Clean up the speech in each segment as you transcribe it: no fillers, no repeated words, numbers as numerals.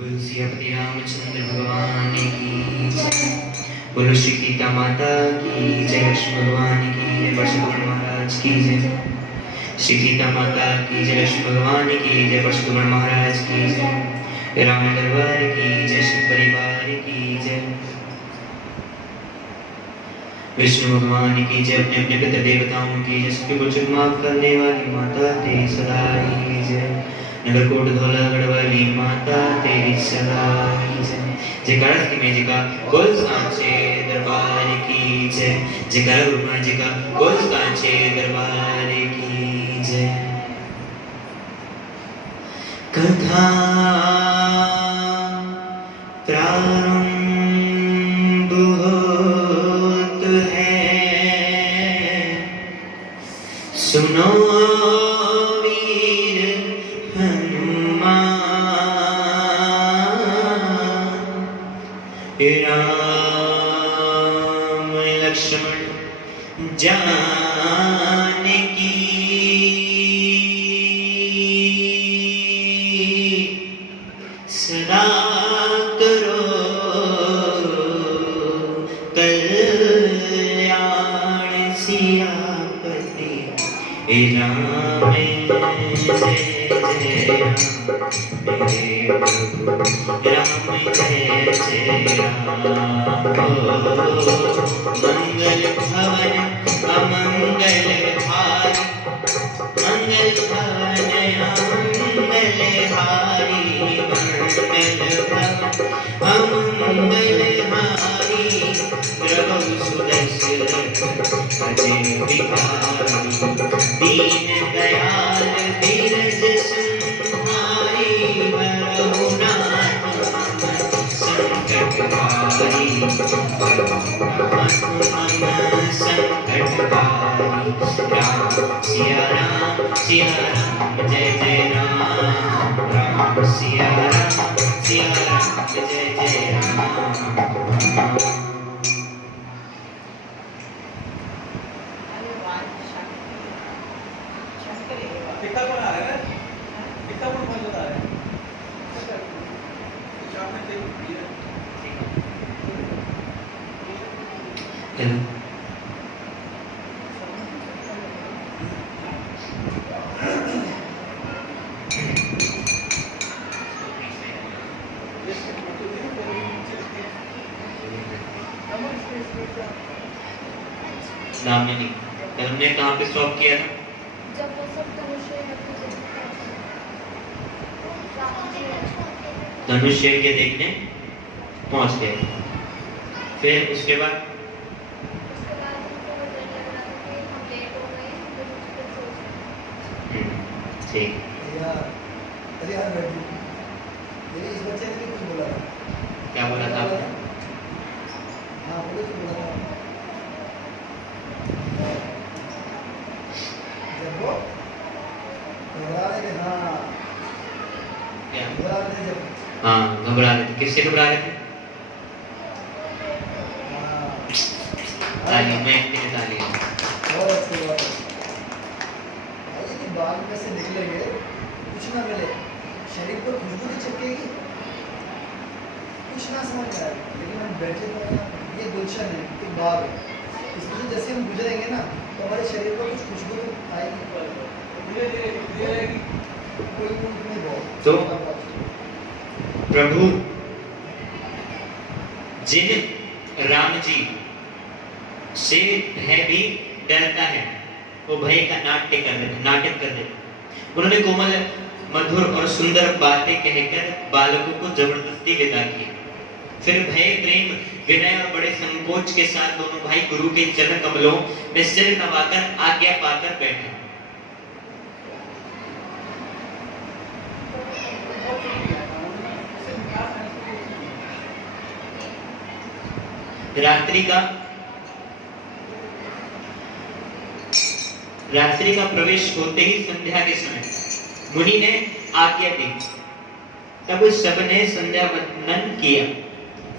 तुलसीपति रामचंद्र भगवान की जय। बोलो श्री सीता माता की जय। लक्ष्मण भगवान की जय। परशुराम महाराज की जय। श्री सीता माता की जय। लक्ष्मण भगवान की जय। परशुराम महाराज की जय। राम दरबार की जय। शिव परिवार की जय। विष्णु भगवान की जय। अपने अपने पितृ देवताओं की जय। सबके कुछ माफ करने वाली माता तेरी सदा की जय। नगरकोट धौलागढ़ वाली माता तेरी सदा की जय। जयकारा की मैं जिका कुल सांचे दरबार की जय। जयकारा गुरुमा जिका कुल सांचे दरबार की जय। कथा प्रारंभ होत है, सुनो राम लक्ष्मण जानकी सदा करो कल्याण सियापति राम जय जय राम मेरे प्रभु राम जय जय राम। मंगल भवन अमंगल हारी, मंगल भवन अमंगल हारी, मंगल भवन अमंगल हारी, प्रभु सुदर्शन अजय बिहारी, दीन दयाल धीरज संहारी, वरुणाथ संकट हारी, संकट हारी। राम सिया राम जय जय राम। राम सिया राम जय जय राम। नाम नहीं, हमने कहाँ पे स्टॉप किया था? जब वो सब धनुष के देखने पहुंच गए। फिर उसके बाद ठीक। इस बच्चे ने कुछ बोला, क्या बोला था? हाँ बोले तो बोला था। जब वो घबरा रहे थे, क्या घबरा रहे थे जब, हाँ घबरा रहे थे। किससे घबरा रहे थे? ताली में ताली। बहुत अच्छी बात है। अरे कि बाल में से निकलेंगे कुछ ना मिले, शरीर को खुशबू नहीं चिपकेगी, कुछ ना समझ में आए, लेकिन हम बैठे तो ये गुलशन है, एक बाग है, इसमें से जैसे हम गुजरेंगे ना तो हमारे शरीर को कुछ खुशबू तो आएगी, कोई नहीं बहुत। तो प्रभु जिन राम जी से भय भी डरता है, वो भय का नाटक कर रहे। उन्होंने कोमल मधुर और सुंदर बातें कहकर बालकों को जबरदस्ती विदा की। फिर भय प्रेम विनय और बड़े संकोच के साथ दोनों भाई गुरु के चरण कमलों में सिर नवाकर आज्ञा पाकर बैठे। रात्रि का प्रवेश होते ही संध्या के समय मुनि ने आज्ञा दी। तब सबने संध्या वंदन किया।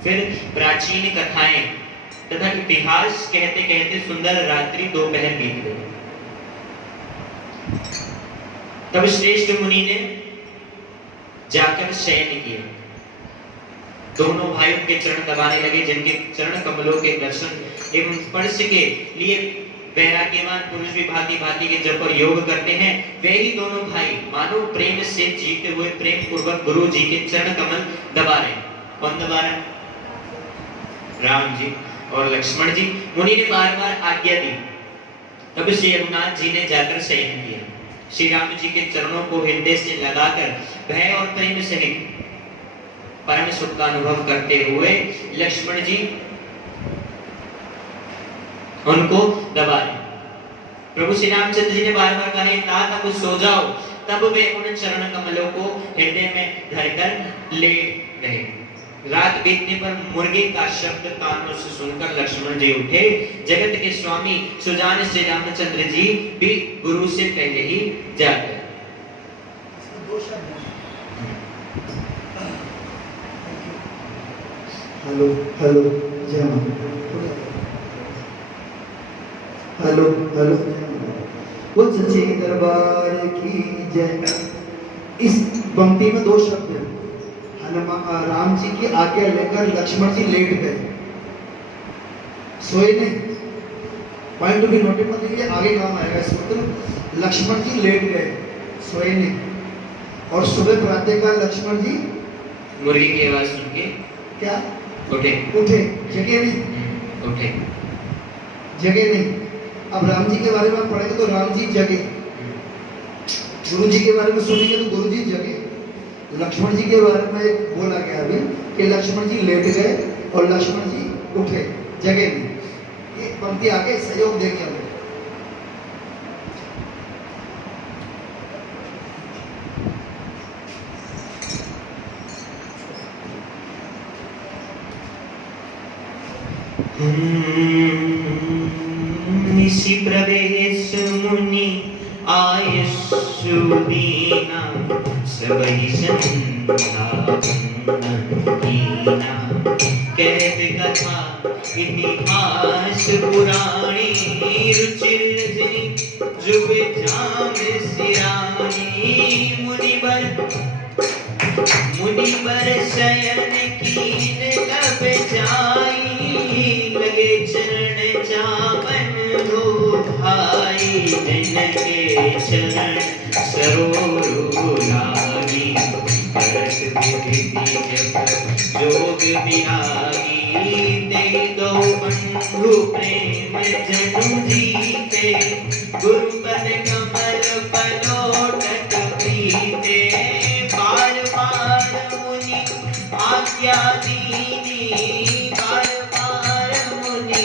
फिर प्राचीन कथाएं तथा इतिहास कहते कहते सुंदर रात्रि दोपहर बीत गई। तब श्रेष्ठ मुनि ने जाकर शयन किया। दोनों भाइयों के चरण दबाने लगे, जिनके चरण कमलों के दर्शन एवं स्पर्श के लिए वैराग्यवान पुरुष भी भांति भांति के जप और योग करते हैं, वे ही दोनों भाई मानो प्रेम से जीते हुए प्रेम पूर्वक गुरु जी के चरण कमल दबा रहे। कौन दबा रहा है? राम जी और लक्ष्मण जी। मुनि ने बार बार आज्ञा दी, तब श्री रघुनाथ जी ने जाकर शयन किया। श्री राम जी के चरणों को हृदय से लगाकर भय और प्रेम सहित परम सुख का अनुभव करते हुए लक्ष्मण जी उनको दबा रहे। प्रभु श्री रामचंद्र जी ने बार बार कहा, तात अब सो जाओ, तब वे उन चरण कमलों को हृदय में धरकर लेट गए। रात बीतने पर मुर्गे का शब्द कानों से सुनकर लक्ष्मण जी उठे। जगत के स्वामी सुजान श्री रामचंद्र जी भी गुरु से पहले ही जाग गए। हेलो हेलो जय मां। हेलो हेलो वो सच्चे दरबार की जय। इस पंक्ति में दो शब्द हैं। राम जी की आज्ञा लेकर लक्ष्मण जी लेट गए, सोए नहीं। पॉइंट टू बी नोटेड, मतलब ये आगे काम आएगा। इस मतलब लक्ष्मण जी लेट गए, सोए नहीं, और सुबह प्रातःकाल लक्ष्मण जी मुर्गी की आवाज सुन के क्या उठे। उठे, जगे नहीं, उठे, जगे नहीं। अब राम जी के बारे में आप पढ़ेंगे तो राम जी जगे, गुरु जी के बारे में सुनेंगे तो गुरु जी जगे। लक्ष्मण जी के बारे में बोला गया अभी कि लक्ष्मण जी लेट गए और लक्ष्मण जी उठे, जगे नहीं। ये पंक्ति आगे सहयोग देंगे हमें। निशि प्रवेश मुनि आय सुदीना, सबहि संधान कीना। कहत कथा इतिहास पुराणी, रुचिर रजनी जुग जाम सिरानी। मुनि बर शयन कीन तब जाई, लगे चरण चावन धो भाई। जन के चरण सरोरु लागी, करत विधि जप जोग विरागी। दे दो बंधु प्रेम जनु जीते, गुरुपद कमल पलोटत प्रीते। बार बार मुनि आज्ञा दीनी, बार बार मुनि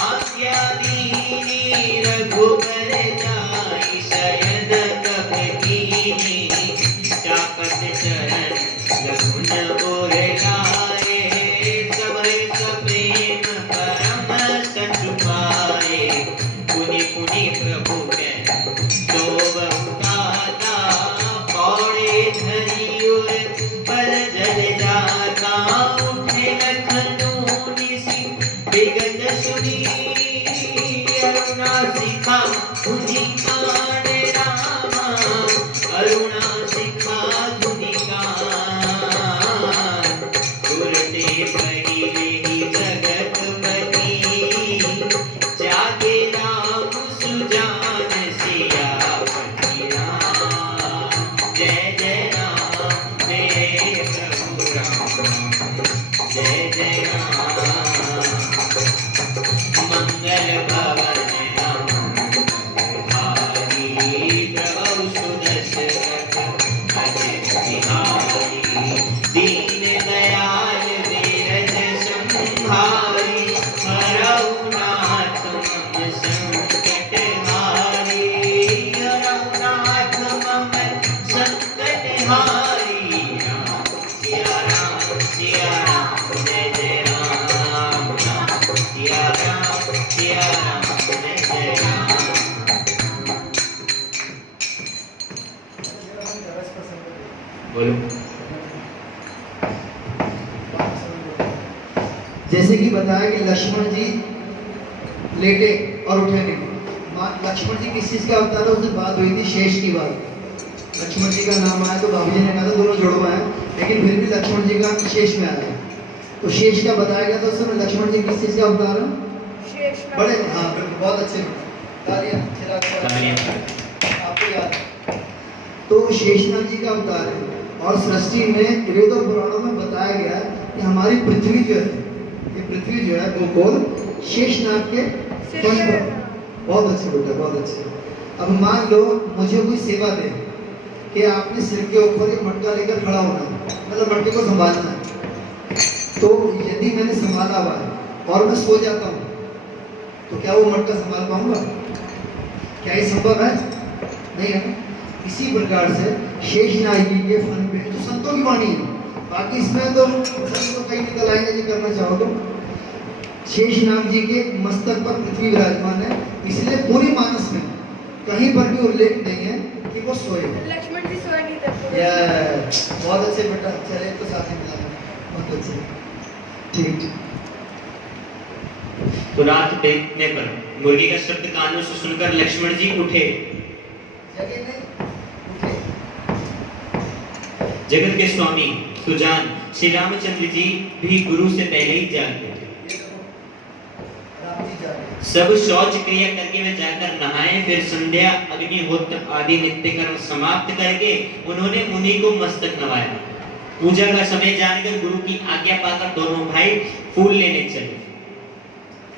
आज्ञा दीनी। रघुबर जाई शयन कब कीनी, चापत चरण लखुन गोर लाए। सबहि सप्रेम परम सचु पाए, पुनि पुनि प्रभु के तो बहुताता। पौड़े धरी उर पर जल जाता, उठे लखनऊ निशि विगत सुनी। अरुणा सिखा धुनि कान रामा, अरुणा सिखा धुनि कान। गुरते पहिले जगत पति, जागे राम सुजान सियापति राम। जय जय राम मेरे प्रभु राम, जय जय राम। मंगल भवन धारी, प्रभु सुदर्शक अजित बिहारी। दीन दयाल धीरज संहारी, हरऊ नाथ मम संकट हारी। हरऊ नाथ मम संकट हारी। राम सिया राम, सिया राम, जय जय राम। राम सिया राम, सिया राम, जय जय राम। बोलो। जैसे कि बताया कि लक्ष्मण जी लेटे और उठे नहीं। लक्ष्मण जी किस चीज का अवतार है? उससे बात हुई थी शेष की बात। लक्ष्मण जी का नाम आया तो बाबूजी ने कहा था दोनों जुड़वा है, लेकिन फिर भी लक्ष्मण जी का शेष में आया। तो शेष का बताया गया था उस समय लक्ष्मण जी किस चीज का अवतार है? शेषनाग। बड़े हाँ बिल्कुल बहुत अच्छे तालियां तालियां। आपको याद है। तो शेषनाग जी का अवतार है और सृष्टि में वेदों पुराणों में बताया गया कि हमारी पृथ्वी जो है, ये पृथ्वी जो है गोकुल शेषनाग के सिर फर्श पे पर। बहुत अच्छे बेटा बहुत अच्छे। अब मान लो मुझे कोई सेवा दे कि आपने सिर के ऊपर एक मटका लेकर खड़ा होना है, मतलब मटके को संभालना है। तो यदि मैंने संभाला हुआ है और मैं सो जाता हूँ तो क्या वो मटका संभाल पाऊंगा? क्या ये संभव है? नहीं है ना? इसी प्रकार से शेषनाग जी के फन पे जो संतों की वाणी है, बाकी इसमें तो संत तो कहीं निकल आएंगे जी करना चाहो तो। शेषनाग जी के मस्तक पर पृथ्वी विराजमान है, इसलिए पूरी मानस में कहीं पर भी उल्लेख नहीं है कि वो सोए। लक्ष्मण जी सोए नहीं थे। बहुत अच्छे बेटा, चले तो साथ ही मिला बहुत अच्छे। ठीक। तो रात बीतने पर मुर्गी का शब्द कानों से सुनकर लक्ष्मण जी उठे। जगह नहीं उठे। जगत के स्वामी सुजान श्री रामचंद्र जी भी गुरु से पहले ही जाग गए। राम जी जागे। सब शौच क्रिया करके वे जाकर नहाए, फिर संध्या अग्निहोत्र आदि नित्य कर्म समाप्त करके उन्होंने मुनि को मस्तक नवाया। पूजा का समय जानकर गुरु की आज्ञा पाकर दोनों भाई फूल लेने चले।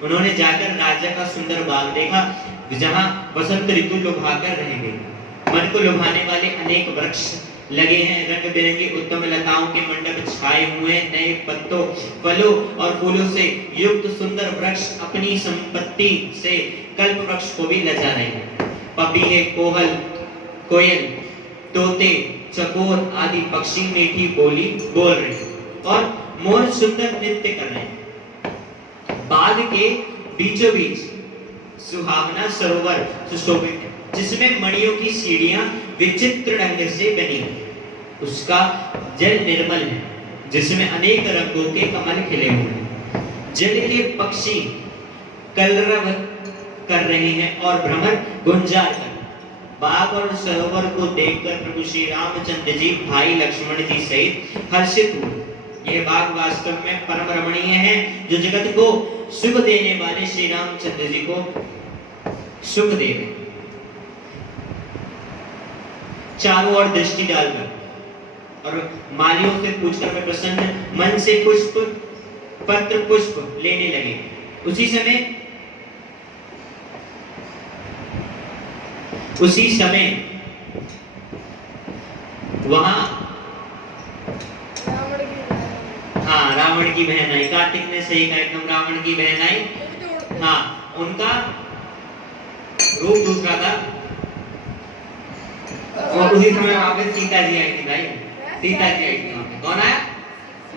उन्होंने जाकर राजा का सुंदर बाग देखा, जहां वसंत ऋतु लुभाकर रह गई। मन को लुभाने वाले अनेक वृक्ष लगे हैं, रंग बिरंगी उत्तम लताओं के मंडप छाए हुए, नए पत्तों, फलों और फूलों से युक्त सुंदर वृक्ष अपनी संपत्ति से कल्प वृक्ष को भी लजा रहे हैं। पपीहे, कोयल, तोते, चकोर आदि पक्षी मीठी बोली बोल रहे हैं और मोर सुंदर नृत्य कर रहे हैं। बाग के बीचों बीच सुहावना सरोवर सुशोभित है, जिसमें मणियों की सीढ़ियां विचित्र ढंग से बनी है। उसका जल निर्मल है, जिसमें अनेक रंगों के कमल खिले हुए हैं। जल के पक्षी कलरव कर रहे हैं और भ्रमर गुंजार कर। बाग और सरोवर को देखकर प्रभु श्री रामचंद्र जी भाई लक्ष्मण जी सहित हर्षित हुए। यह बाग वास्तव में परम रमणीय है, जो जगत को सुख देने वाले श्री रामचंद्र जी को सुख दे रहे। चारों ओर दृष्टि डालकर और मालियों से पूछकर वे प्रसन्न मन से पत्र पुष्प लेने लगे। उसी समय वहां रावण की बहन आई। कार्तिक ने सही कहा, एकदम रावण की बहन आई। हाँ, उनका रूप दूसरा था। और उसी समय वहां पे सीता जी आई थी भाई, सीता जी आई थी वहां पे। कौन आया?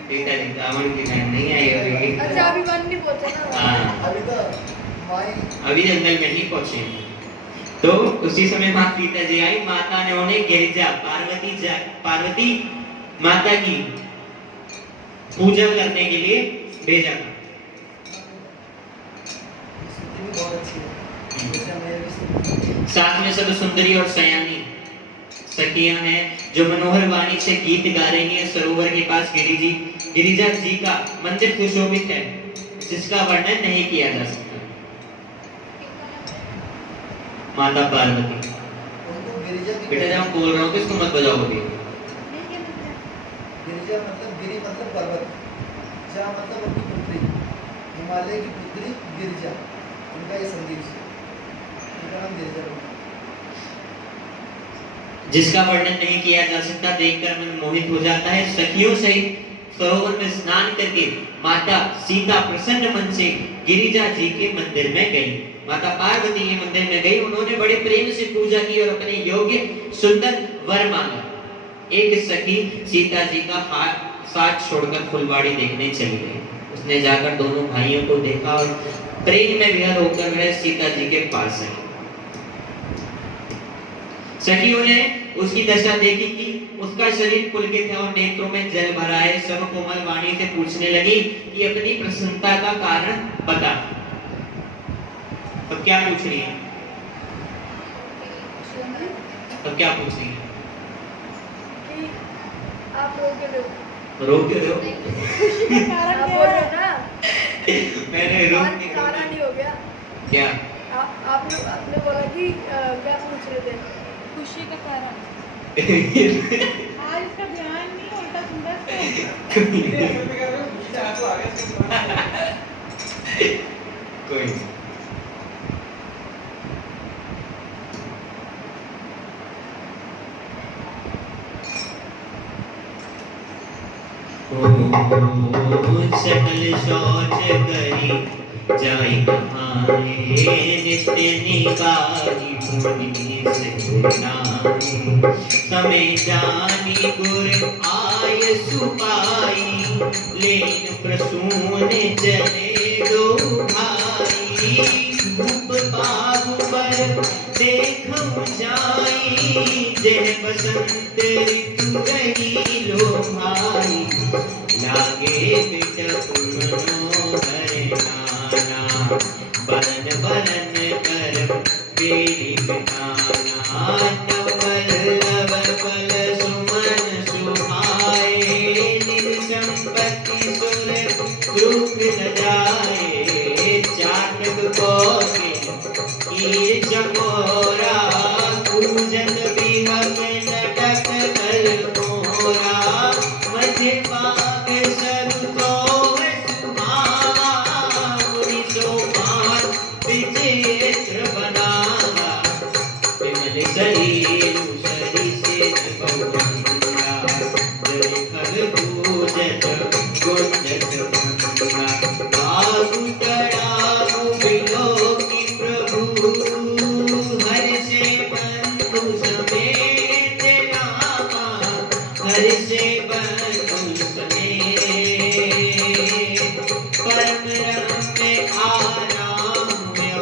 सीता जी। रावण की बहन नहीं आई अभी। अच्छा, अभी वन नहीं पहुंचे ना। हाँ, अभी जंगल में ही पहुंचे। तो उसी समय माँ सीता जी आई। माता ने उन्हें गिरिजा पार्वती माता की पूजा करने के लिए भेजा था। साथ में सब सुंदरी और सयानी सखियां हैं, जो मनोहर वाणी से गीत गा रही हैं। सरोवर के पास गिरिजा जी का मंदिर सुशोभित है, जिसका वर्णन नहीं किया जा सकता। माता पार्वती, बेटा जब मैं बोल रहा हूँ तो इसको मत बजाओ अभी। गिरिजा मतलब गिरि मतलब पर्वत, जा मतलब अपनी पुत्री, हिमालय की पुत्री गिरिजा, उनका ये संदेश है। उनका नाम गिरिजा है। जिसका वर्णन नहीं किया जा सकता, देखकर मन मोहित हो जाता है। सखियों सहित सरोवर में स्नान करके माता सीता प्रसन्न मन से गिरिजा जी के मंदिर में गई। माता पार्वती के मंदिर में गई। उन्होंने बड़े प्रेम से पूजा की और अपने योग्य सुंदर वर मांगा। एक सखी सीता जी का साथ छोड़कर फुलवाड़ी देखने चली गई। उसने जाकर दोनों भाइयों को देखा और प्रेम में विहल होकर वह सीता जी के पास आई। सखियों ने उसकी दशा देखी कि उसका शरीर पुलकित है और नेत्रों में जल भरा है। सब कोमल वाणी से पूछने लगी कि अपनी प्रसन्नता का कारण बता। अब क्या पूछ रही है? अब क्या पूछ रही है? आप लोग के रोक क्यों दो? खुशी का कारण आप क्या बोलो है? ना। मैंने रोक कारण ही हो गया। क्या? आपने बोला कि क्या पूछ रहे थे? खुशी का कारण। आज इसका ध्यान नहीं उल्टा सुनता कोई नहीं। सकल शौच करी जाई नहाए नित्य निकाली मुनि सिरनाए समय जानी गुर आय सुपाई लेन प्रसून चले दो भाई धूप बागुबर देखम जाई जय बसंत ऋतु रही लो भाई लागे बिटप मनोहर नाना बरन बरन कर बेली बिताना नवल लव पल सुमन सुहाए निज संपत्ति सुर दुख न जाए चाटक कोके कीर चकोरा पूजन बिहक नटक कर मोरा मध्य पाग सरु तो सुहावा मुनि सोपान विचित्र बनावा विमल शरीर सरिसित पौंगा जय खल पूजत गुंजत भंगा बागु तड़ागु बिलोकी प्रभु हर से बंधु समेत रामा हर से बंधु समेत परम रम्य आराम में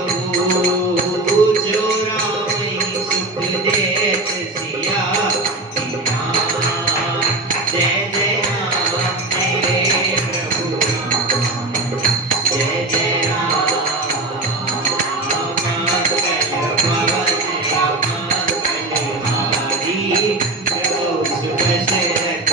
जो राम सुख देत सिया पिया जय जय राम मेरे प्रभु जय जय राम हरि प्रभु सुदशरथ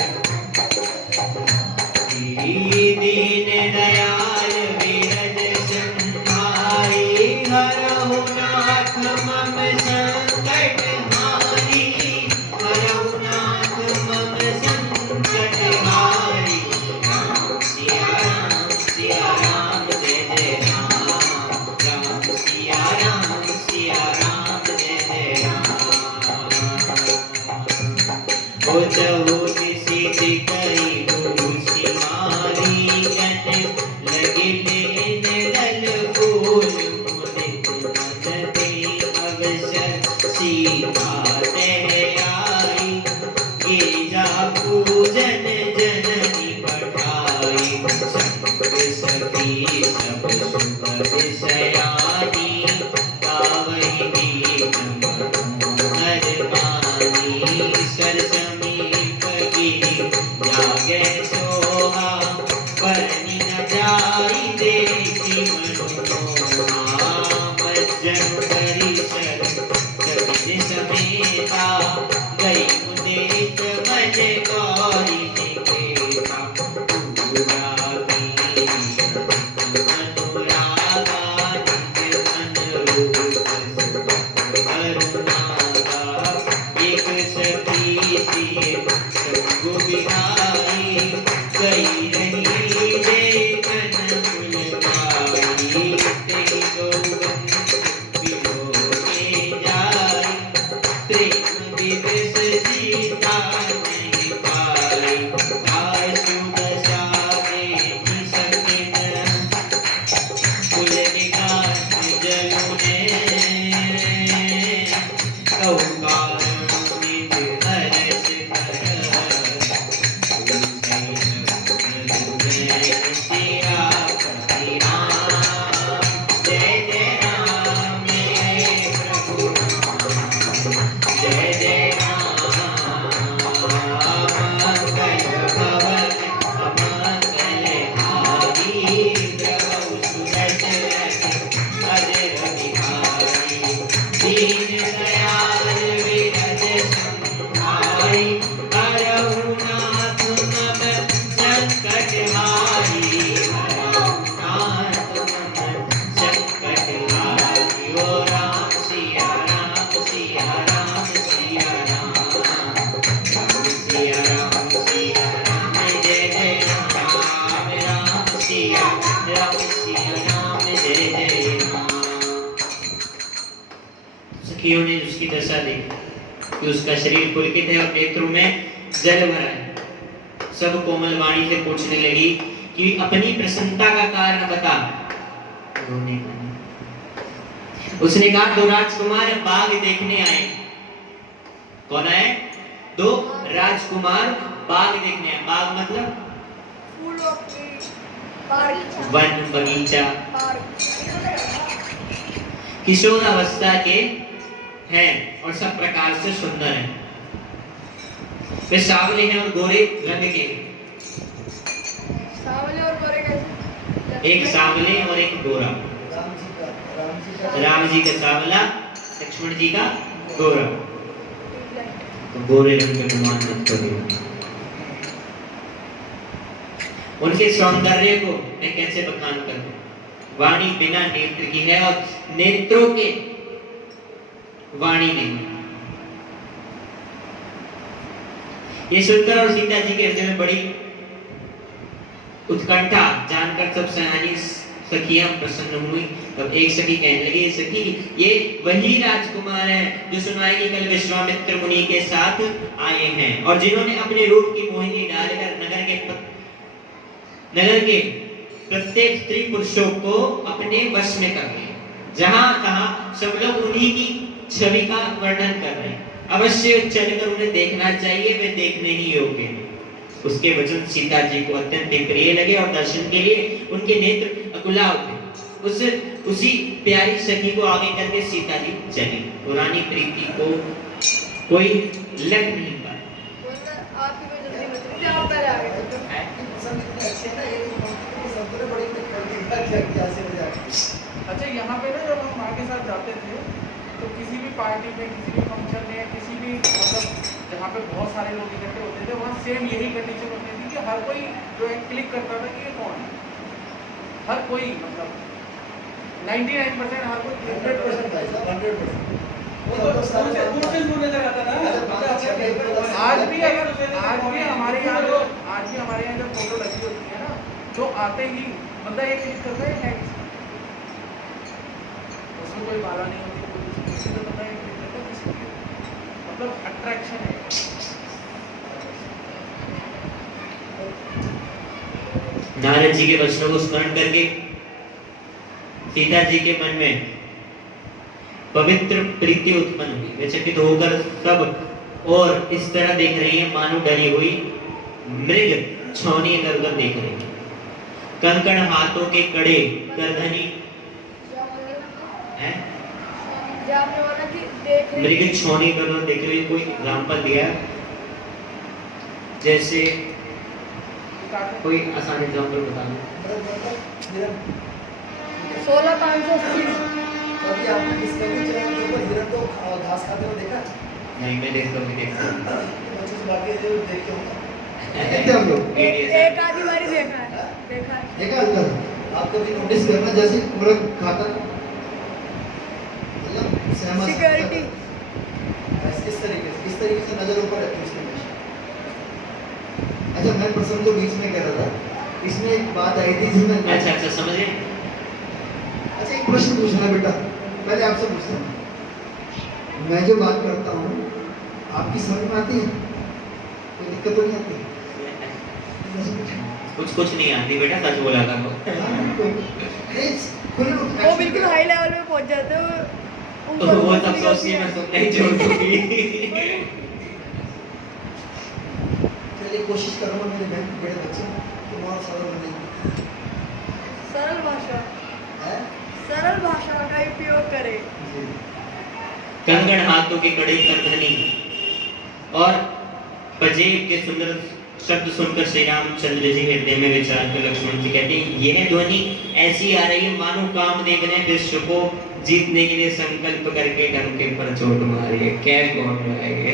दीन दयाल विरज संहारी हरहु नाथ मम संकट हारी हरहु नाथ मम संकट हारी राम सिया राम जय जय राम राम सिया राम जय जय राम ओ चहुत सिद्धि करी भूषि मारी सखियों ने उसकी दशा देखी कि उसका शरीर पुलकित है और नेत्रों में जल भरा है। सब कोमल वाणी से पूछने लगी कि अपनी प्रसन्नता का कारण बता। रोने लगी। उसने कहा, दो राजकुमार बाग देखने आए। कौन आए? दो राजकुमार बाग देखने आए। बाग मतलब फूलों की पार्क, वन बगीचा। पार्क। किशोर अवस्था के हैं और सब प्रकार से सुंदर हैं। वे सावले हैं और गोरे रंग के। सावले और गोरे कैसे? एक सावले और एक गोरा। राम जी का सावला, लक्ष्मण जी का गोरा। तो गोरे रंग के गुमान मत करिए। उनके सौंदर्य को मैं कैसे बखान करूं? वाणी बिना नेत्र की है और नेत्रों के वाणी नहीं। ये सुनकर और सीता जी के हृदय में बड़ी उत्कंठा जानकर सब सयानी सखियां प्रसन्न हुई। तब एक सखी कहने लगी, सखी ये वही राजकुमार हैं जो सुनाई कि कल विश्वामित्र मुनि के साथ आए हैं और जिन्होंने अपने रूप की मोहिनी डालकर नगर के प्रत्येक स्त्री पुरुषों को अपने वश में कर लिया। जहां कहा सब लोग उन्हीं की छवि का वर्णन कर रहे हैं। अवश्य चलकर उन्हें देखना चाहिए, वे देखने ही योग्य हैं। उसके वचन सीता जी को अत्यंत प्रिय लगे और दर्शन के लिए उनके नेत्र अकुला उठे। उसी प्यारी सखी को आगे करके सीता जी चली। पुरानी प्रीति को कोई लग नहीं पाया। आपकी कोई जल्दी मत कीजिए, आप पहले आ गए। अच्छा, यहाँ पे ना जब हम माँ के साथ जाते थे तो किसी भी पार्टी में, किसी भी फंक्शन में, किसी भी मतलब जहाँ पे बहुत सारे लोग इकट्ठे होते थे, वहाँ सेम यही कंडीशन होती थी कि हर कोई जो है क्लिक करता था कि ये कौन है। हर कोई मतलब 99% हर कोई 100% भाई साहब, 100%। वो तो दूर से दूर नजर आता था। आज भी हमारे यहाँ जो फोटो लगी होती है ना, जो आते ही बंदा ये क्लिक करता है उसमें कोई बाला नहीं होती, किसी को बंदा ये क्लिक करता है, किसी को मतलब अट्रैक्शन है। नारद जी के वचनों को स्मरण करके सीता जी के मन में पवित्र प्रीति उत्पन्न हुई। वे चकित होकर सब और इस तरह देख रही हैं मानो डरी हुई मृग छौनी इधर उधर देख रही है। कंकण हाथों के कड़े करधनी है, मृग छौनी इधर उधर देख रही है। कोई एग्जाम्पल दिया जैसे कोई आसान एग्जाम्पल बता दो। 16,580। कभी आपने डिस्कवरी चैनल के ऊपर हिरण को घास खाते हुए देखा? नहीं, मैं देखता हूँ बच्चों से बाकी जो देखते होंगे, देखते हम लोग एक आधी बारी देखा है, देखा है। देखा अंकल, आप कभी नोटिस करना जैसे मुर्ग खाता मतलब सहमत सिक्योरिटी इस तरीके से नजर ऊपर रखती है उसके हमेशा। अच्छा, मैं प्रसन्न को बीच में कह रहा था, इसमें एक बात आई थी जिसमें अच्छा समझ गए। अच्छा, एक प्रश्न पूछना बेटा, पहले आपसे पूछता हूँ, मैं जो बात करता हूँ आपकी समझ में आती है? कोई दिक्कत तो नहीं आती? कुछ नहीं आती बेटा, सच बोला करो। वो बिल्कुल हाई लेवल पे पहुंच जाते हो। तो वो तब सोचती मैं सुनना ही छोड़ दूंगी। चलिए कोशिश करूँगा मेरे बड़े बच्चे तुम्हारा सरल बनेंगे। सरल भाषा का उपयोग करें। कंगन हाथों के कड़े करधनी और पजेब के सुंदर शब्द सुनकर श्री रामचंद्र जी हृदय में विचार कर लक्ष्मण जी कहते हैं, यह ध्वनि ऐसी आ रही है मानो कामदेव ने विश्व को जीतने के लिए संकल्प करके डंके पर चोट मारी है। क्या कौन लगाएंगे?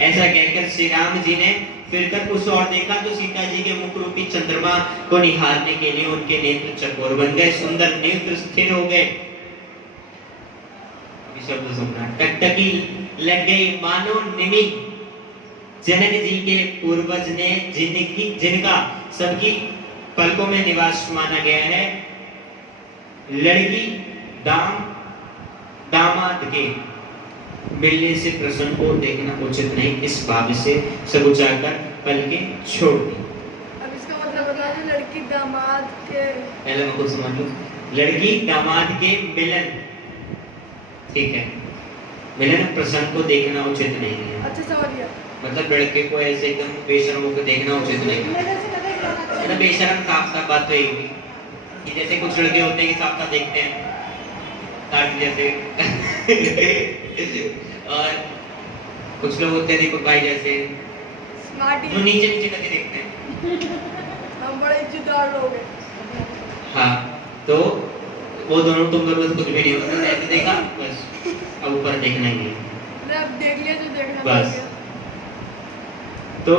ऐसा कहकर श्री राम जी ने फिरकर उस ओर देखा तो सीता जी के मुख रूपी चंद्रमा को निहारने के लिए उनके नेत्र चकोर बन गए, सुंदर नेत्र स्थिर हो गए। शब्द सुनना, टकटकी लग गई मानो निमि। जनक जी के पूर्वज ने जिनका सबकी पलकों में निवास माना गया है, लड़की दाम दामाद के मिलने से प्रसन्न को देखना उचित नहीं, इस भाव से सकुचाकर पलकें छोड़ दी। अब इसका मतलब बता दो, लड़की दामाद के पहले मैं कुछ समझ लूं। लड़की दामाद के मिलन, ठीक है, मिलन प्रसन्न को देखना उचित नहीं है। अच्छा समझ गया। मतलब लड़के को ऐसे एकदम बेशर्म होकर देखना उचित नहीं है। मतलब बेशर्म साफ साफ बात तो यही हुई कि जैसे कुछ लड़के होते हैं कि साफ साफ देखते हैं ताकि जैसे और कुछ लोग होते हैं दीपक भाई जैसे स्मार्टी, जो नीचे नीचे करके देखते हैं। हम बड़े इज्जतदार लोग हैं। हाँ, तो वो दोनों तुम दोनों कुछ भी नहीं होता, ऐसे देखा बस, अब ऊपर देखना ही नहीं मैंने अब देख लिया जो देखना बस। पड़ गया। तो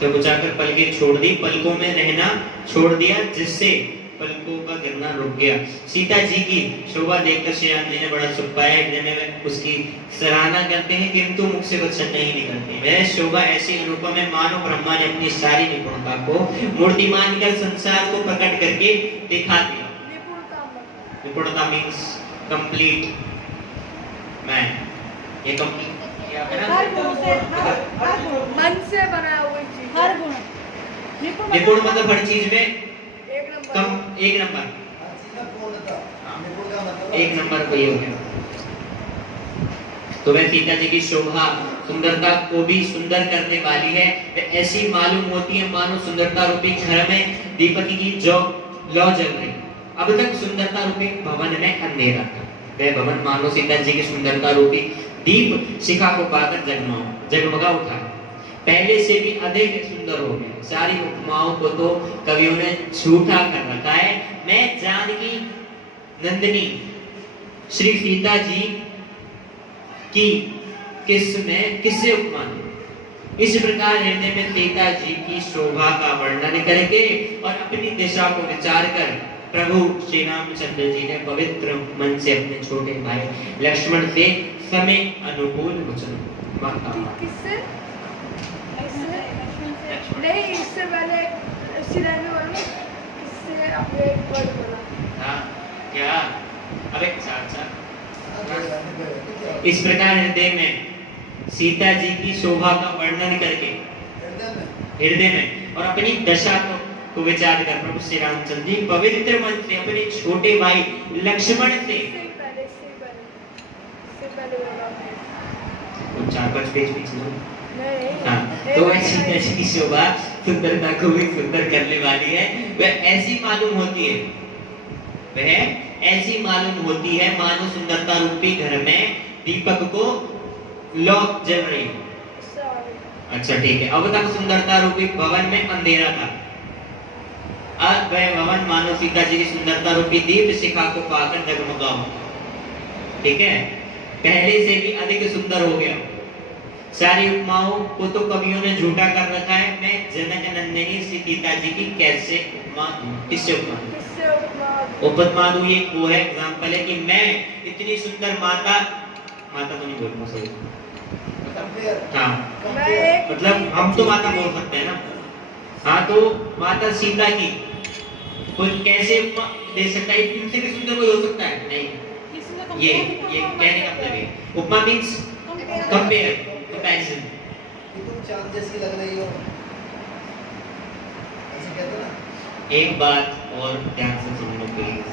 सब बुझाकर पलकें छोड़ दी, पलकों में रहना छोड़ दिया, जिससे पलकों का गिरना रुक गया। सीता जी की शोभा देखकर श्री राम जी ने बड़ा सुख पाया, हृदय में उसकी सराहना करते हैं किंतु मुख से वचन नहीं निकलते। वह शोभा ऐसी अनुपम है मानो ब्रह्मा ने अपनी सारी निपुणता को मूर्तिमान कर संसार को प्रकट करके दिखा दिया। निपुणता मीन्स कंप्लीट मैन, ये कंप्लीट मन से बनाया हुआ चीज, हर गुण निपुण मतलब हर चीज में एक नंबर। कम, एक नंबर, हर चीज में पूर्णता, निपुण का मतलब एक नंबर को ये हो गया। तो वह सीता जी की शोभा सुंदरता को भी सुंदर करने वाली है। वह ऐसी मालूम होती है मानो सुंदरता रूपी घर में दीपक की जो लौ जल रही। अब तक सुंदरता रूपी भवन में अंधेरा था, वह भवन मानो सीता जी की सुंदरता रूपी दीप शिखा को पाकर जगमगा उठा, पहले से भी अधिक सुंदर हो गया। सारी उपमाओं को तो कवियों ने झूठा कर रखा है। मैं जानकी नंदिनी श्री सीता जी की किससे उपमा दूं? इस प्रकार हृदय में सीता जी की शोभा का वर्णन करके और अपनी दिशा को विचार कर प्रभु श्री रामचंद्र जी ने पवित्र मन से अपने छोटे भाई लक्ष्मण से समय अनुकूल वचन मांगा। किससे? नहीं, इससे पहले सिराज में बोला ना, किससे आपने एक वर्ड बोला। हाँ, क्या? अबे चाचा, इस प्रकार हृदय में सीता जी की शोभा का वर्णन करके हृदय में और अपनी दशा को विचार कर प्रभु श्री रामचंद्र जी पवित्र मन से अपने छोटे भाई लक्ष्मण से कुछ 4-5 पेज पीछे हाँ, तो वह सीता जी की शोभा सुंदरता को भी सुंदर करने वाली है। वह ऐसी मालूम होती है, वह ऐसी मालूम होती है मानो सुंदरता रूपी घर में दीपक को लौ जल रही हो। अच्छा ठीक है, अब तक सुंदरता रूपी भवन में अंधेरा था, अब वह भवन मानो सीता जी की सुंदरता रूपी दीप शिखा को पाकर जगमगा उठा। ठीक है, पहले से भी अधिक सुंदर हो गया। सारी उपमाओं को तो कवियों ने झूठा कर रखा है। मैं जनक नंदिनी श्री सीता जी की कैसे उपमा दूं? किससे उपमा दूं? ये वो है एग्जांपल है कि मैं इतनी सुंदर माता तो नहीं बोल सही, हाँ मतलब हम तो माता बोल सकते हैं ना। हाँ, तो माता सीता की कोई कैसे उपमा दे सकता है? इनसे भी सुंदर कोई हो सकता है? नहीं। ये कहने का मतलब है उपमा मींस कंपेयर, कंपैरिजन। तुम चांद जैसी लग रही हो, ऐसे कहते ना। एक बात और ध्यान से सुन लो प्लीज।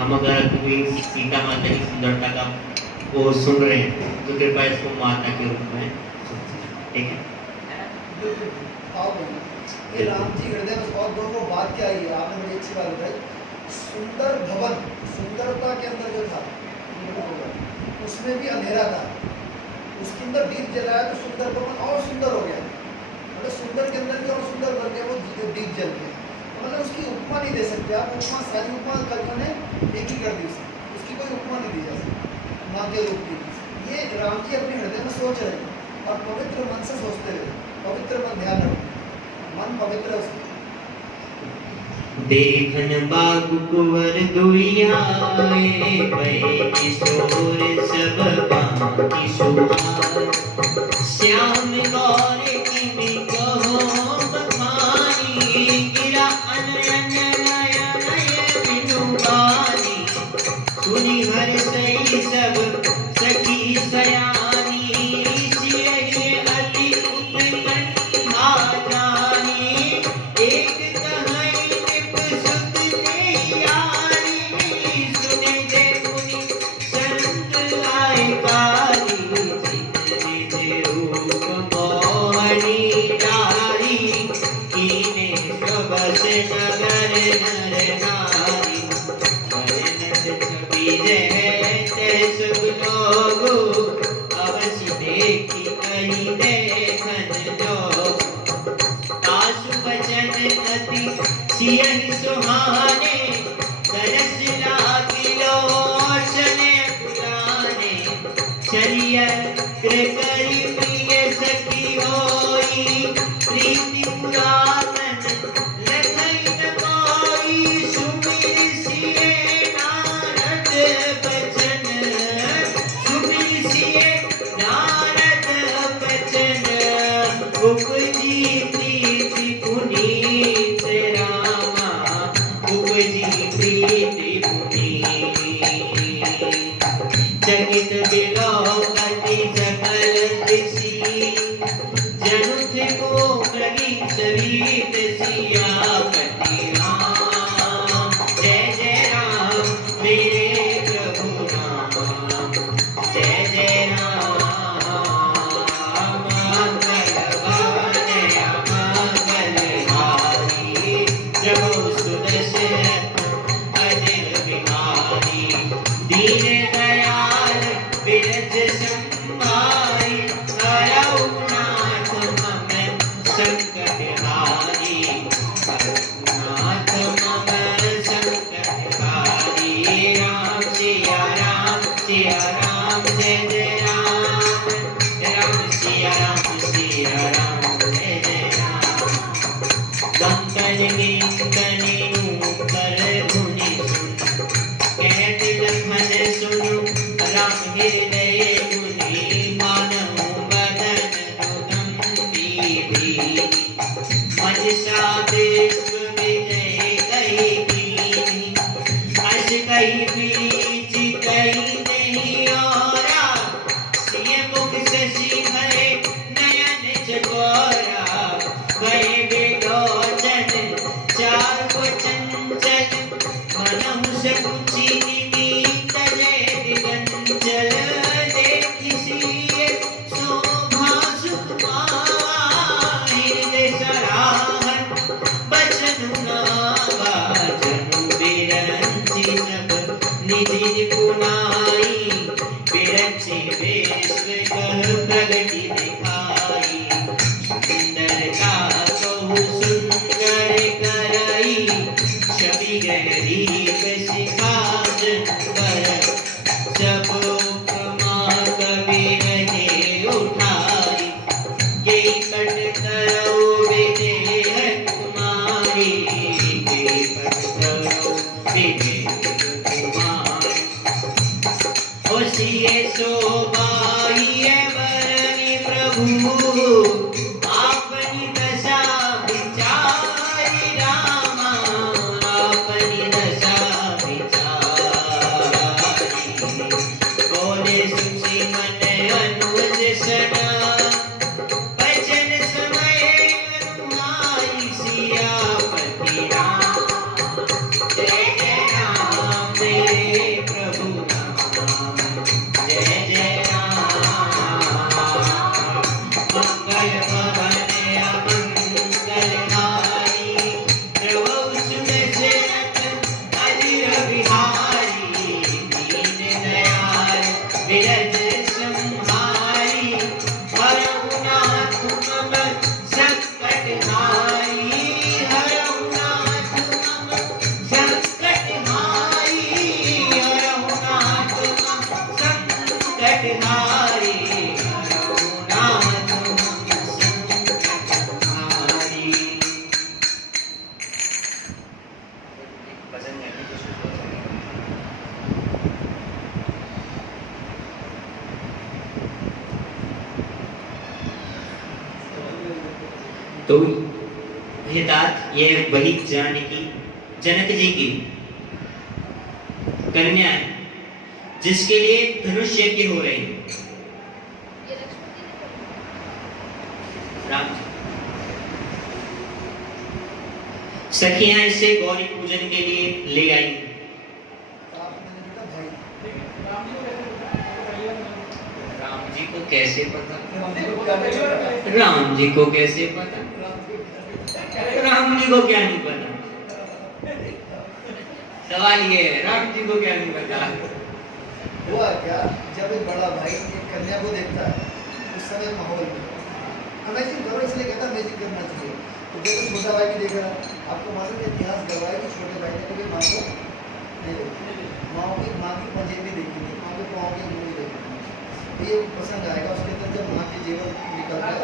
हम अगर कोई सीता माता की सुंदरता का वो सुन रहे हैं तो कृपया इसको माता के रूप में, ठीक है? ये राम जी हृदय में बहुत दो बात क्या आई है, आपने बड़ी अच्छी बात बताई। सुंदर भवन, सुंदरता के अंदर जो था उसमें भी अंधेरा था, उसके अंदर दीप जलाया तो सुंदर भवन और सुंदर हो गया। मतलब सुंदर के अंदर भी और सुंदर बन गया वो दीप जल के। मतलब उसकी उपमा नहीं दे सकते आप। उपमा सारी उपमा कवियों ने एक ही कर दी, उसकी कोई उपमा नहीं दी जा सकती माँ के रूप की। ये राम जी अपने हृदय में सोच रहे हैं और पवित्र मन से सोचते हुए, पवित्र मन ध्यान रखो, मन पवित्र है उसका। देखन बागु कुंवर दुइयाए भय किशोर सब बाकी सुहाए श्याम गौर किमि कहो बखानी गिरा अनयन नयन बिनु गानी सुनि हर सही सब सखी सयानी सियहि अति उत्कट भाजानी एक कहै निप सुत यारी सुने जे मुनि संत आए कारी जितने रूप मोहनी डारी कीने सबस नगर नर नारी वरनत छवि रहते सब लोगो अवश्य देखी कहीं देखन जोग आसु बचन अति सियहि सुहाने तरस लागी लोचने पुराने चलिय करी प्रिय सखी होई प्रीति पुरातन लखई न कोई सुमिर सिए नारद बचन सुमिर सिए नारद बचन उपजी प्रीति पुनीत रामा उपजी प्रीति पुनीत जगित बिलोकति सकल दिशि जनुत को करी सरीत सियापति राम जय जय राम मेरे प्रभु राम जय जय राम मंगलवाने मंगलहारी प्रभु सुदर्शन अजर बिहारी दीन दयाल बिरज संभारी हरऊ नाथ मम संकट हारी नाथ मम संकट हारी राम सिया राम जय जय राम राम सिया राम जय जय राम कंकन कीर्तनी कर धुनि सुन कहत लखन सुनु राम हृदय गुनी मानहु बदन गंभीरी मनसा विश्व विजय कही कीनी अस कही बीच कही नहीं औरा सिय मुख शशि भरे नयन चकोरा भय विलोचन चार को चंचल मनहु सकुचि निमित जय दिगंचल देखि सिय शोभा सुख पावा हृदय सराहन बचन नावा जनु बिरंचि सब निधि निपुणाई बिरंचि विश्व कह प्रगति दिखाई सुंदरता कहु सुंदर करई छवि गहरीब सिखाज पर सब उपमा कवि रहे उठाई ये कट तरौ विदेह कुमारी ये कट तरौ विदेह कुमारी होशिये शोभाइए वरनि प्रभु आपनी दशा विचारि रामा आपनी दशा विचारि बोले सुचि मन अनुज सना बचन समय अनुहाई सियापति राम जय जय राम मेरे प्रभु राम जय जय राम पसंद है कुछ कुछ तो हितात ये वही जानकी जनक जी की कन्या है जिसके लिए धनुष यज्ञ हो रही है। राम जी सखियां इसे गौरी पूजन के लिए ले आई। राम जी को कैसे पता? राम जी को कैसे पता? राम जी को क्या नहीं पता? सवाल ये है, राम जी को क्या नहीं पता? हुआ क्या, जब एक बड़ा भाई एक कन्या को देखता है उस समय माहौल में अमेजिंग करो, इसलिए कहता अमेजिंग करना चाहिए। तो देखो छोटा भाई भी देख रहा है, आपको मालूम है इतिहास गवाह है कि छोटे भाई ने कभी माँ को नहीं देखी, माँ की पंजेबी देखी थी, माँ के पाँव की उंगली देखी थी। ये पसंद आएगा उसके अंदर जब माँ के जीवन निकलता है,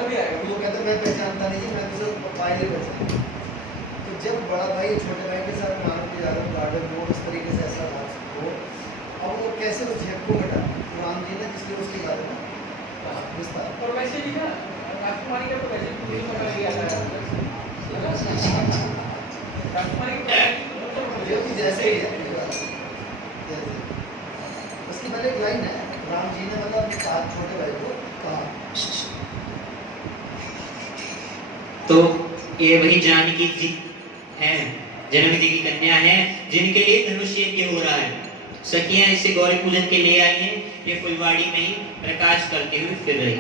वो कहता मैं पहचानता नहीं, मैं तो पाए नहीं पहचानता। तो जब बड़ा भाई छोटे भाई के साथ मानो कि जा रहा हूँ गार्डन में, इस तरीके से ऐसा बात हो, अब वो कैसे उस झेप को हटा राम जी ने, जिसलिए उसके बारे में विस्तार। और वैसे भी ना राजकुमारी का तो वैसे भी पकड़ लिया था, राजकुमारी जो कि जैसे ही है उसकी पहले एक लाइन है, राम जी ने मतलब अपने साथ छोटे भाई को कहा। तो ये वही जानकी जी हैं, जनक जी की कन्या है जिनके लिए धनुष यज्ञ हो रहा है। सखियां इसे गौरी पूजन के लिए आई हैं। ये फुलवाड़ी में ही प्रकाश करते हुए फिर रही,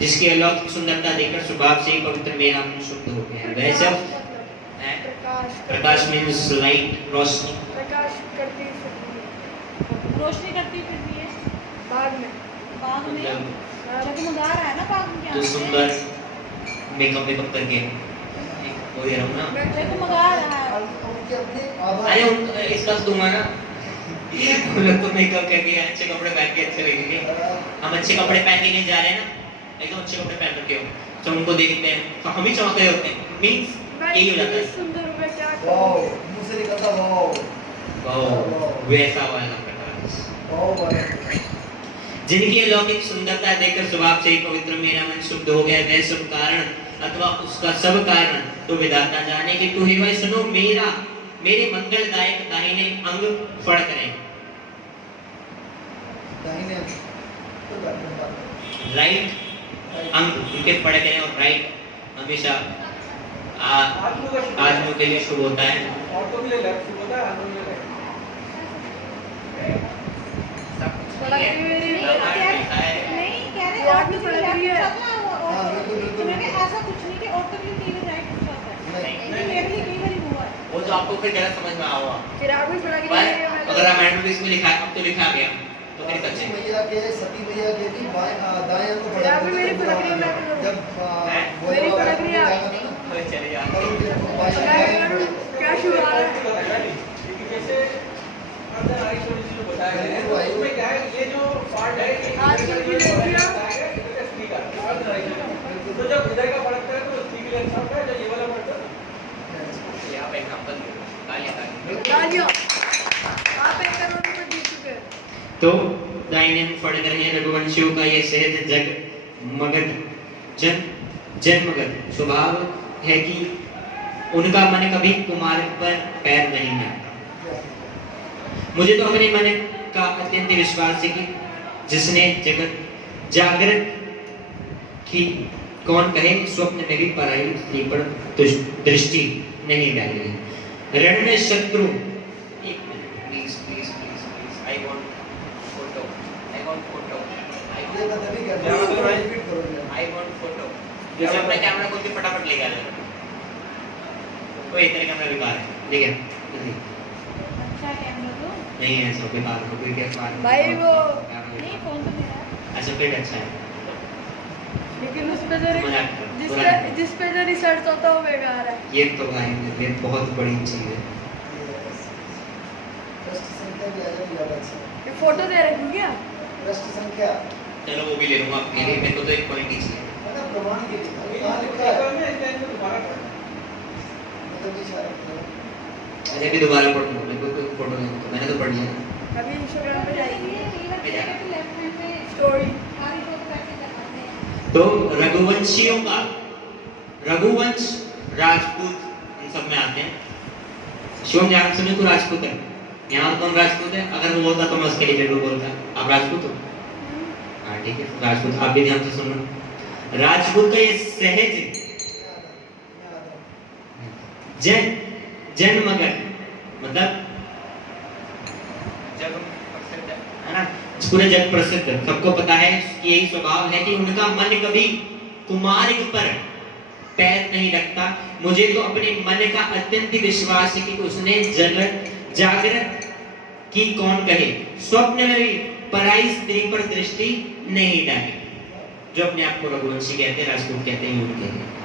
जिसकी अलौकिक सुंदरता देखकर स्वभाव से ही पवित्र मेरा मन शुद्ध हो गया। वैसे प्रकाश मीन्स लाइट, रोशनी, प्रकाश करती रोशनी करती फिरती है बाग में मतलब जगमगा रहा है ना बाग में, तो सुंदर मेकअप करके हो रहा हूँ ना, जगमगा रहा है। उनके अपने आभार अरे इसका दूंगा ना हम लोग तो मेकअप करके अच्छे कपड़े पहन के अच्छे लगेंगे। हम अच्छे कपड़े पहन के नहीं जा रहे हैं ना, एकदम अच्छे कपड़े पहन रखे हो तो उनको देखते हैं तो हम ही चमक रहे होते हैं, मींस यही हो जाता है। सुंदर हो गया, क्या वाओ, मुंह से निकलता वाओ वाओ, वैसा वाला प्रकाश वाओ वाओ। जिनकी अलौकिक सुंदरता देखकर स्वभाव से ही पवित्र मेरा मन शुद्ध हो गया। वह सब कारण अथवा उसका सब कारण तो विधाता जाने कि तू हे भाई सुनो मेरे मंगलदायक दाहिने अंग फड़ करें। दाहिने तो बैठो राइट अंग उनके फड़ करें, और राइट हमेशा आदमियों के लिए शुभ होता है। और तो भी लेफ्ट शुरू होता है, आदमी में राइट। बड़ा मेरी नहीं कह रहे यार और तो किसी पढ़ left रही है। चलना है, और हाँ, बिल्कुल, बिल्कुल, मैंने बिल्कुल। ऐसा कुछ नहीं कि ऑटोमेटिकली टीवी राइट कुछ होता है, नहीं, नहीं मेरे लिए कई बार हुआ है। वो तो आपको फिर गलत समझ में आया होगा, चिराग भी पढ़ा पर अगर अमेंडमेंट में लिखा है, अब तो लिखा गया तो फिर सती सच्चे मैया के भी दाएं अंग को बढ़ा यार भी मेरी पलक रही है, मैं तो- जब मेरी पलक रही है। तो चले जाओ। तब उनके बाएं अंग क्या शुरू आ रहा है? लेकिन जैसे अंदर आई छोटी सी जो बताया गया है, तो उसमें क्या है, ये जो पार्ट है ये आज इधर की का जो लड़कियां- बताया गया, इधर का स्त्री का अर्ध डायरेक्शन। तो जब इधर का फर्क है तो स्त्री के लिए अच्छा होता है, जब ये वाला फर्क है यहाँ पे एग्जांपल दे दो, तालियां। तालियां। आप 1 करोड़ रुपए जीत चुके हैं। तो दाहिने अंग फड़ कर हैं रघुवंशियों का ये सहज जग मगध जन्मगत स्वभाव है कि उनका मन कभी कुमार पर पैर नहीं मारता। मुझे तो अपने मन का अत्यंत विश्वास है कि जिसने जगत जागृत की कौन कहे स्वप्न में भी पराई स्त्री पर दृष्टि नहीं डालेगी। रण में शत्रु एक minute please I want photo ये मतलब ही क्या रिपीट करो यार। I want photo. जैसे अपना कैमरा खोल के फटाफट ले गया कोई तेरे कैमरा बेकार है, ले गया जल्दी। अच्छा कैमरा तो नहीं है सब बेकार हो कोई क्या बात भाई वो नहीं, फोन तो मेरा है। अच्छा फिर अच्छा है। लेकिन उस पे जो मजाक कर, जिस पे जो रिसर्च होता है वो बेकार है। ये तो भाई ये बहुत बड़ी चीज है। पृष्ठ संख्या भी आ जाएगी याद अच्छा। ये फोटो दे रखी क्या? पृष्ठ संख्या चलो वो भी ले लूंगा आपके लिए, मेरे को तो एक पॉइंट ही चाहिए। मतलब प्रमाण के लिए कहाँ लिखा है पेपर में इस लाइन को दोबारा पढ़ना। मतलब इशारा ऐसे भी दोबारा पढ़ लूंगा, मेरे को तो फोटो नहीं, तो मैंने तो पढ़ लिया। अभी इंस्टाग्राम पे जाएगी लेफ्ट हैंड पे स्टोरी। सारी फोटो ऐसे लगाते हैं। तो रघुवंशियों का, रघुवंश राजपूत इन सब में आते हैं। शिवम ध्यान सुनिए, तू राजपूत है, यहाँ कौन राजपूत है? अगर वो बोलता तो मैं उसके लिए बिल्कुल बोलता। आप राजपूत हो? हाँ ठीक है, राजपूत। आप भी ध्यान से सुनो। राजपूत का ये सहज जन्मगत मतलब जग प्रसिद्ध है ना, पूरे जग प्रसिद्ध, सबको पता है कि यही स्वभाव है कि उनका मन कभी कुमार्ग पर पैर नहीं रखता। मुझे तो अपने मन का अत्यंत विश्वास है कि उसने जागृत की कौन कहे, स्वप्न में भी पराई स्त्री पर दृष्टि नहीं डाली। जो अपने आप को रघुवंशी कहते हैं, राजपूत कहते हैं, उनके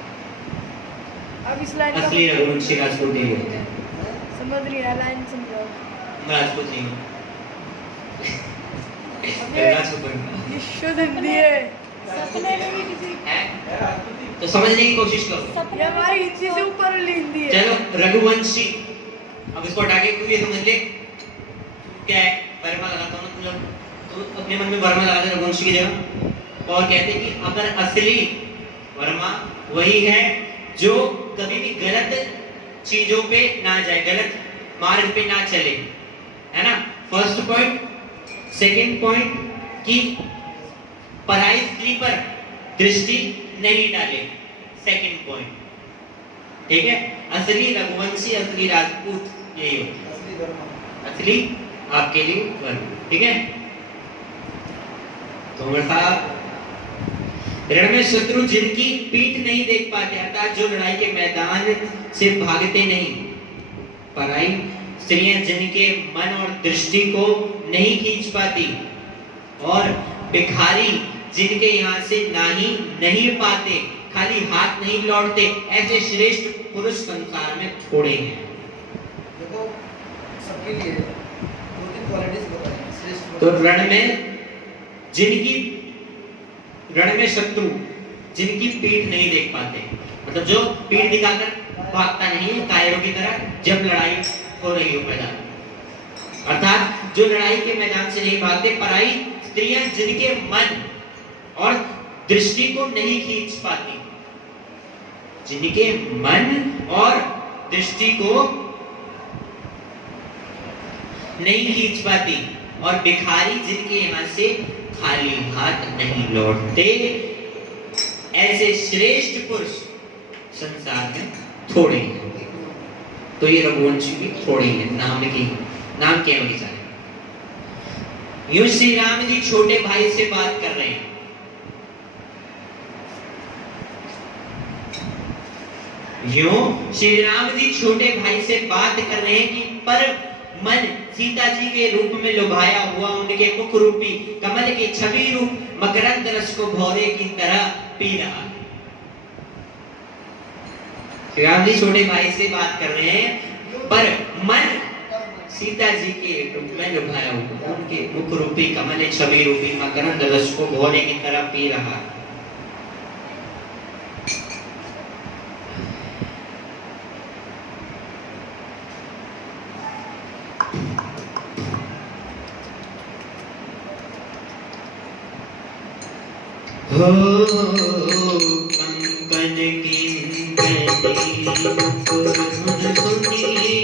अब इस लाइन का असली रघुवंशी राजपूत ही होते हैं। समझ नहीं आया, लाइन समझाओ। मैं राजपूत नहीं हूँ। अबे राजपूत हूँ। ये शुद्ध हिंदी है। सपने में भी किसी हैं? तो समझने की कोशिश करो। ये सपने हमारी हिंदी से ऊपर वाली हिंदी है। चलो रघुवंशी, अब इसको हटा के तू ये समझ ले क्या है। वर्मा लगाता हूँ ना, तुम लोग तो अपने मन में वर्मा लगाते हैं रघुवंशी की जगह, और कहते हैं कि अगर असली वर्मा वही है जो कभी भी गलत चीजों पे ना जाए, गलत मार्ग पे ना चले, है ना। First point. सेकंड पॉइंट कि पराई स्त्री पर दृष्टि नहीं डाले, सेकंड पॉइंट। ठीक है, असली रघुवंशी, असली राजपूत यही होता है, असली वर्मा। असली आपके लिए वर्ग। ठीक है, तो मेरे साथ रण में शत्रु जिनकी पीठ नहीं देख पाते, अर्थात जो लड़ाई के मैदान से भागते नहीं, पराई स्त्रियां जिनके मन और दृष्टि को नहीं खींच पाती, और भिखारी जिनके यहाँ से नहीं पाते, खाली हाथ नहीं लौटते, ऐसे श्रेष्ठ पुरुष संसार में थोड़े हैं। देखो सबके लिए दो तीन क्वालिटीज बताएं श्रेष्ठ। तो रण में शत्रु जिनकी पीठ नहीं देख पाते, मतलब जो पीठ दिखाकर भागता नहीं है, कायरों की तरह जब लड़ाई हो रही हो मैदान, अर्थात जो लड़ाई के मैदान से नहीं भागते, पराई स्त्रियां जिनके मन और दृष्टि को नहीं खींच पाती, जिनके मन और दृष्टि को नहीं खींच पाती, और भिखारी जिनके यहाँ से खाली हाथ नहीं लौटते, ऐसे श्रेष्ठ पुरुष संसार में थोड़े हैं। तो ये रघुवंशी भी थोड़े हैं, नाम के अनुसार। यूं श्री राम जी छोटे भाई से बात कर रहे हैं। यूं श्री राम जी छोटे भाई से बात कर रहे हैं कि पर मन सीता जी के रूप में लुभाया हुआ, उनके मुख रूपी कमल के छवि रूप मकरंद रस को भौरे की तरह पी रहा है। श्री राम जी छोटे भाई से बात कर रहे हैं, पर मन सीता जी के रूप में लुभाया हुआ, उनके मुख रूपी कमल छवि रूपी मकरंद रस को भौरे की तरह पी रहा है। हो कंकन किंकनी मुकुर सुनी,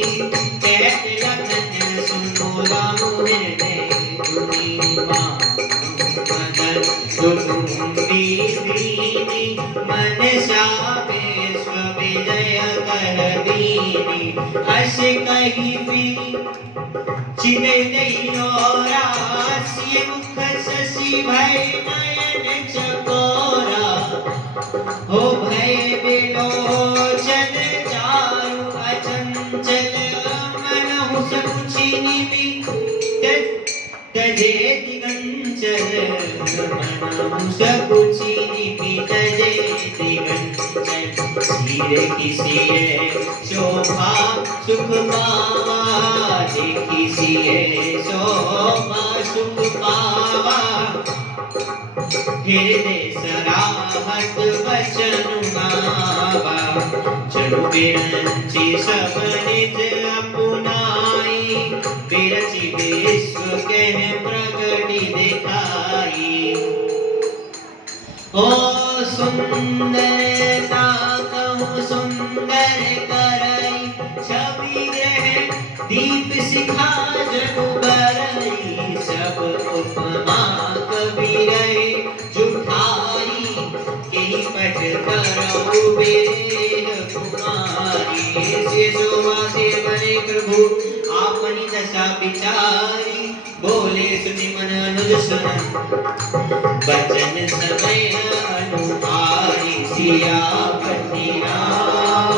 कहते लगन सुनो राम हृदय धुनी, मदन सुकुंबी दीनी, मनसा विश्व विजय कर दीनी, हस कही फिरी चिते दैलोरा, सिय मुख शशि भय नयन चकोरा, हो भय बिलोचन चारु अचंचल, मनहु सकुचि निमि तजे दिगंचल, मनहु सकुचि निमि तजे दिगंचल, सिर की सिय शोभा सुख पावा, देखी सिय शोभा सुख पावा, हृदय सराहत वचन गावा, चलो बिरंची सब निज अपनाई, रचि विश्व कह प्रगति दिखाई। ओ सुंदरता कहूँ सुंदर करई, छवि ग्रह दीप शिखा जनु बरई। सब उपमा कवि रहे जुठाई, के पट करऊ बेह कुमारी। से शोभा से बने प्रभु आपनी दशा विचारी, बोले सुनि मन अनुज सुनन बचन समय अनुहारी। सियापति राम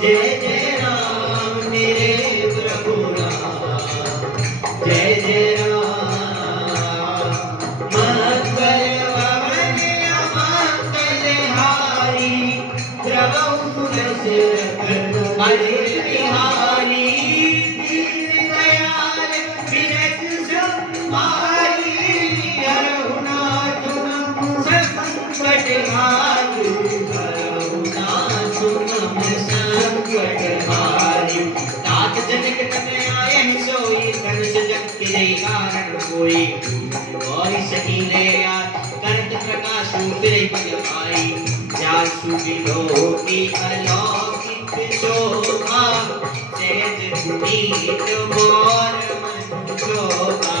जय जय राम मेरे प्रभु राम, जय जय राम। मंगल भवन अमंगलहारी, द्रवहु तुलसी अनिल बिहारी। दीन दयाल विरत संभारी, हरहु नाथ मम संकट हारी। हरहु नाथ मम संकट हारी। तात जनक तनय आए सोई, धनुष जग के कारण कोई। और सही ले करत प्रकाश फिर पल पाई, जासु विलो की अलौकिक शोभा। सहज पुनीत मोर मन शोभा,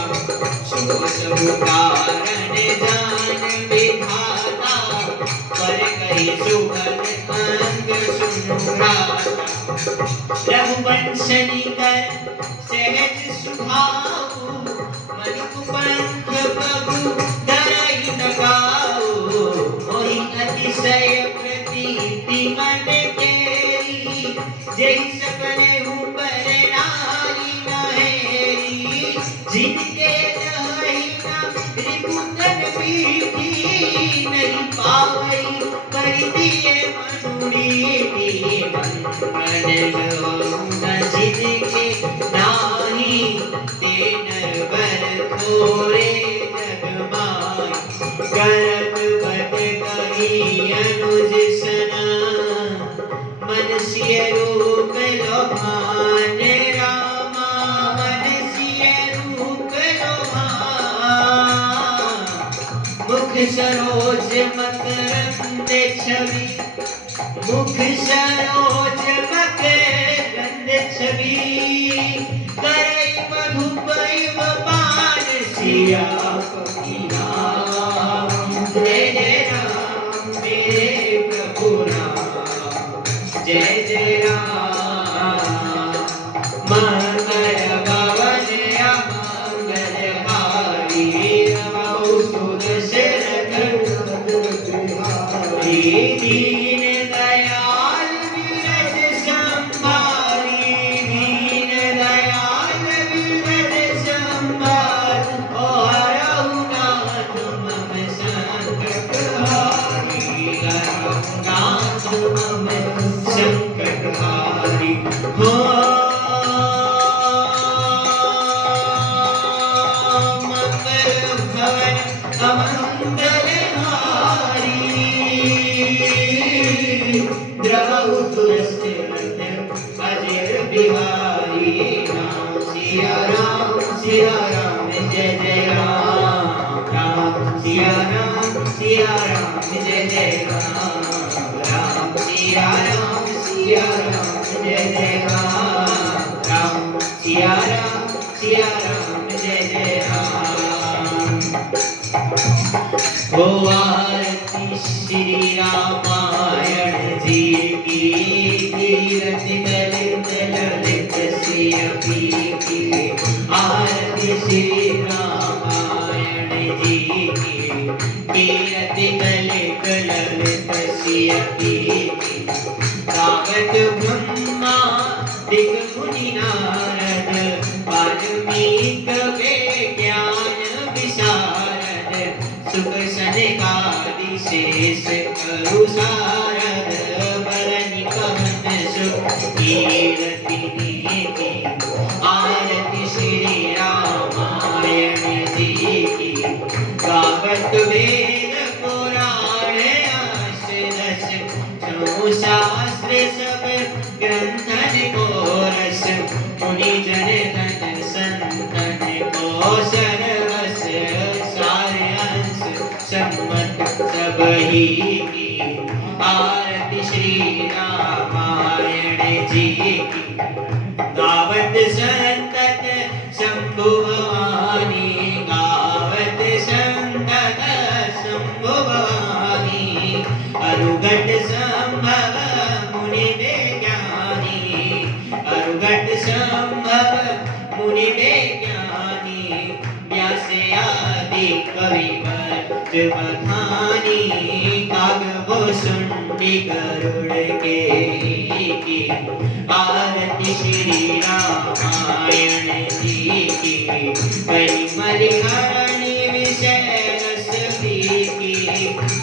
शुभ सब कारण जान विधाता। पर कही सुभग अंग सुनु भ्राता, रघुवंशनी कर सहज सुभाऊ। मनु पंथ प्रभु धरई लगाओ, मोहि अतिशय प्रतीति मन केरी। जय सपने ऊपर नारी नहेरी, जिनके नहीं ना रिपुतन पीठी। नहीं पावई कर दिए मनुरीति, मंगल न जिनके नाही। ते नरवर थोरे जग माई, करत बत कही अनुज सना। मनसिय रूप लोभान रामा, मनसिय रूप लोभान। मुख सरोज मकरंद छवि, मुख सरोज मकरंद छवि। करई मधुप इव पान, सियापति राम जय जय राम मेरे प्रभु राम, जय जय राम। मंगल भवन अमंगलहारी, रमौ सुदशरथ दीन दयाल विरज संभारी। दीन दयाल विरज संभारी, ओ हरहु नाथ मम संकट हारी। हरहु नाथ मम संकट हारी। हो मंगल भवन अमंगलहारी, द्रवहु तुलसी अजर बिहारी। राम सिया राम जय जय राम। राम सिया राम जय जय राम। राम सिया राम जय जय राम। राम सिया राम जय जय राम। ओ आरती श्री रामायण जी की, कीरत ललित ललित सिय की। आरती श्री रामायण जी की, कीरत ललित ललित सिय की। गावत ब्रह्मा दिग मुनि नारद, वाल्मीक ज्ञान विशारद। सुख सनकादि शेष करु सारद, बरनि पवन सुत कीरति नीति। आरती श्री रामायण जी की, गावत वेद पुराण अष्टदश। जो शास्त्र सब ग्रंथन को रस, मुनि जन धन संत संतत शंभु भवानी, गावत संतत शंभु भवानी, अरुघट संभव मुनि विज्ञानी, अरुघट संभव मुनि विज्ञानी, व्यास आदि कवि वर्त बखानी, कागभो सुंडी गरुड़ के की, आरती श्री रामायण जी की, परिमलहरणी विषय रस की,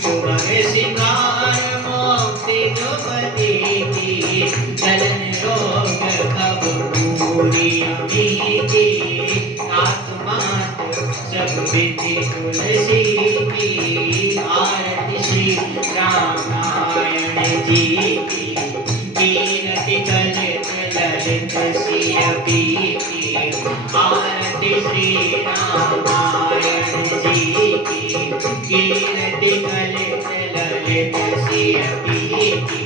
शुभग सिंगार मोक्ति जुपति की, चलन रोग कब पूरी अमी की, नाथ मात सब विधि तुलसी की, आरती श्री रामायण जी की, कीरति कलित ललित सियपी की, आरती श्री रामायण जी की, कीरति कलित ललित सियपी की,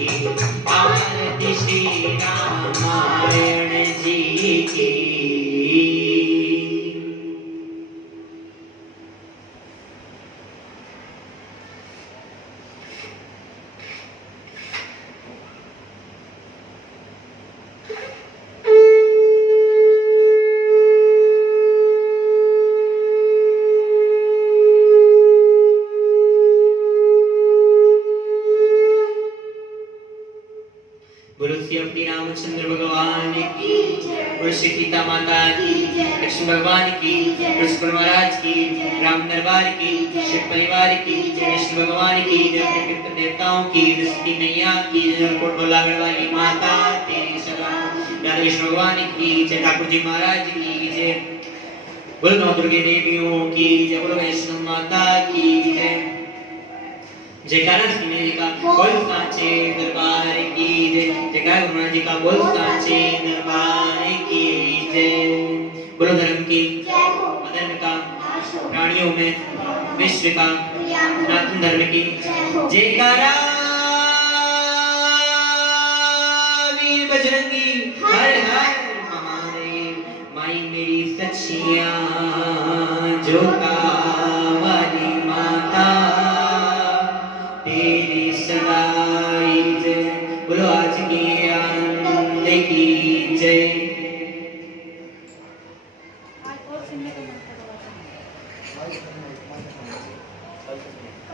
आरती श्री रामायण जी की। बोलो श्री अपनी रामचंद्र भगवान की, बोलो श्री सीता माता की, लक्ष्मण भगवान की, कृष्ण महाराज की, राम दरबार की, शिव परिवार की, विष्णु भगवान की, पितृ देवताओं की, दृष्टि मैया की, कोट बलागढ़ वाली माता तेरी सलाम, राधा विष्णु भगवान की जय, ठाकुर जी महाराज की जय, बोलो नौ दुर्गे देवियों की जय, बोलो वैष्णव माता की जय, जयकारा श्री मेरी का बोल साचे दरबार की जय, जयकारा गुरु महाराज जी का बोल साचे दरबार की जय, बोलो धर्म की मदन का, प्राणियों में विश्व का, सनातन धर्म की जयकारा, वीर बजरंगी हर हर महादेव, माई मेरी सच्चिया जोता वाली माता तेरी सदाई जय, बोलो आज की आनंद की जय।